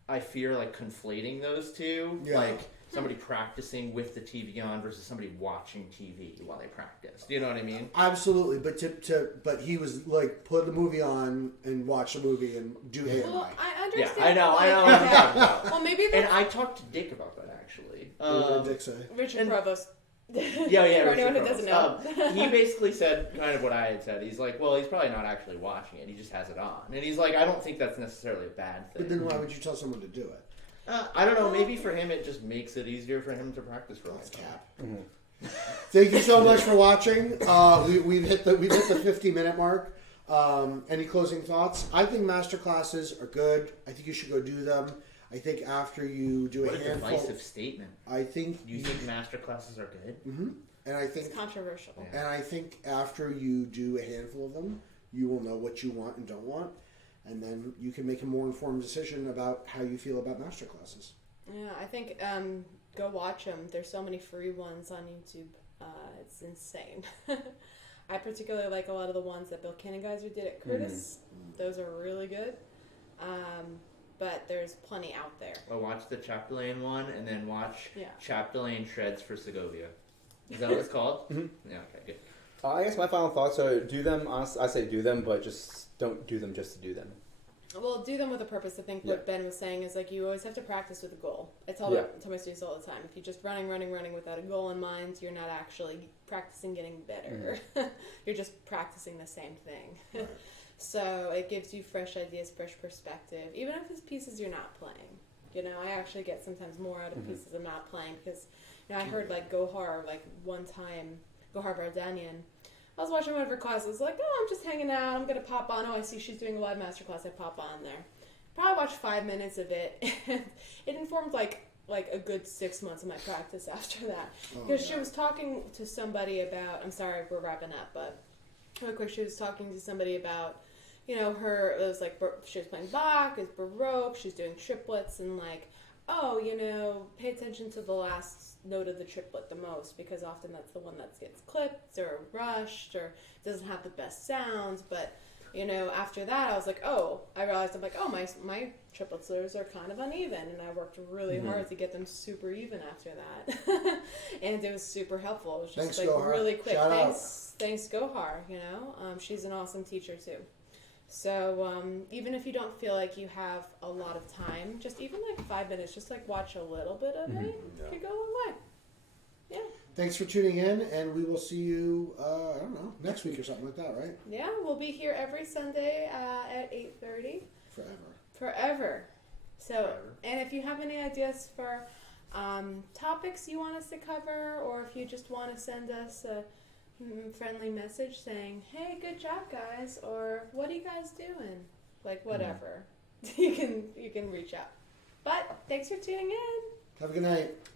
I fear like conflating those two. Yeah. Like somebody practicing with the TV on versus somebody watching TV while they practice. Do you know what I mean? Absolutely, but he was like, put the movie on and watch the movie and do hand Well, eye. I Yeah, understand. I know what like, I'm talking about. Well, maybe And that's I talked to Dick about that actually. What did Dick say? Richard and- Provost. Yeah. For Richard anyone who Provost. doesn't know. He basically said kind of what I had said. He's like, well, he's probably not actually watching it. He just has it on. And he's like, I don't think that's necessarily a bad thing. But then why would you tell someone to do it? I don't know. Maybe for him, it just makes it easier for him to practice for That's us. cap. Thank you so much for watching. We've hit the 50-minute mark. Any closing thoughts? I think masterclasses are good. I think you should go do them. I think after you do What a a handful, divisive statement. I think Do you think master classes are good? and I think It's controversial. Yeah. and I think after you do a handful of them, you will know what you want and don't want. and then you can make a more informed decision about how you feel about masterclasses. Yeah, I think go watch them. There's so many free ones on YouTube. It's insane. I particularly like a lot of the ones that Bill Kennegeiser did at Curtis. Those are really good. But there's plenty out there. I'll watch the Chapdelaine one and then watch Yeah. Chapdelaine Shreds for Segovia. Is that what it's called? Mhm. Yeah, okay, good. I guess my final thoughts are do them. Honestly, I say do them, but just don't do them just to do them. Well, do them with a purpose. I think what Ben was saying is like you always have to practice with a goal. I tell my students all the time. If you're just running without a goal in mind, you're not actually practicing getting better. You're just practicing the same thing. Right. So it gives you fresh ideas, fresh perspective, even if it's pieces you're not playing. You know, I actually get sometimes more out of pieces I'm not playing because, you know, I heard like Gohar like one time, Gohar Vardanian. I was watching one of her classes, like, oh, I'm just hanging out, I'm going to pop on. Oh, I see she's doing a live masterclass, I pop on there. Probably watched 5 minutes of it, and it informed, like a good 6 months of my practice after that. Because she was talking to somebody about, I'm sorry, we're wrapping up, but real quick, she was talking to somebody about, you know, it was like, she was playing Bach, it's Baroque, she's doing triplets, and like, oh, you know, pay attention to the last note of the triplet the most because often that's the one that gets clipped or rushed or doesn't have the best sounds. But, you know, after that I was like, I realized I'm like, my triplets are kind of uneven, and I worked really hard to get them super even after that. And it was super helpful. It was just Thanks, like Gohar. really quick. Shout out. Thanks Gohar, you know. She's an awesome teacher too. So even if you don't feel like you have a lot of time, just even like 5 minutes, just like watch a little bit of it, could go a long way. Yeah. Thanks for tuning in, and we will see you, I don't know, next week or something like that, right? Yeah, we'll be here every Sunday at 8:30. Forever. So, Forever. and if you have any ideas for topics you want us to cover, or if you just want to send us a friendly message saying, hey, good job guys, or what are you guys doing, like whatever, you can reach out. But thanks for tuning in. Have a good night.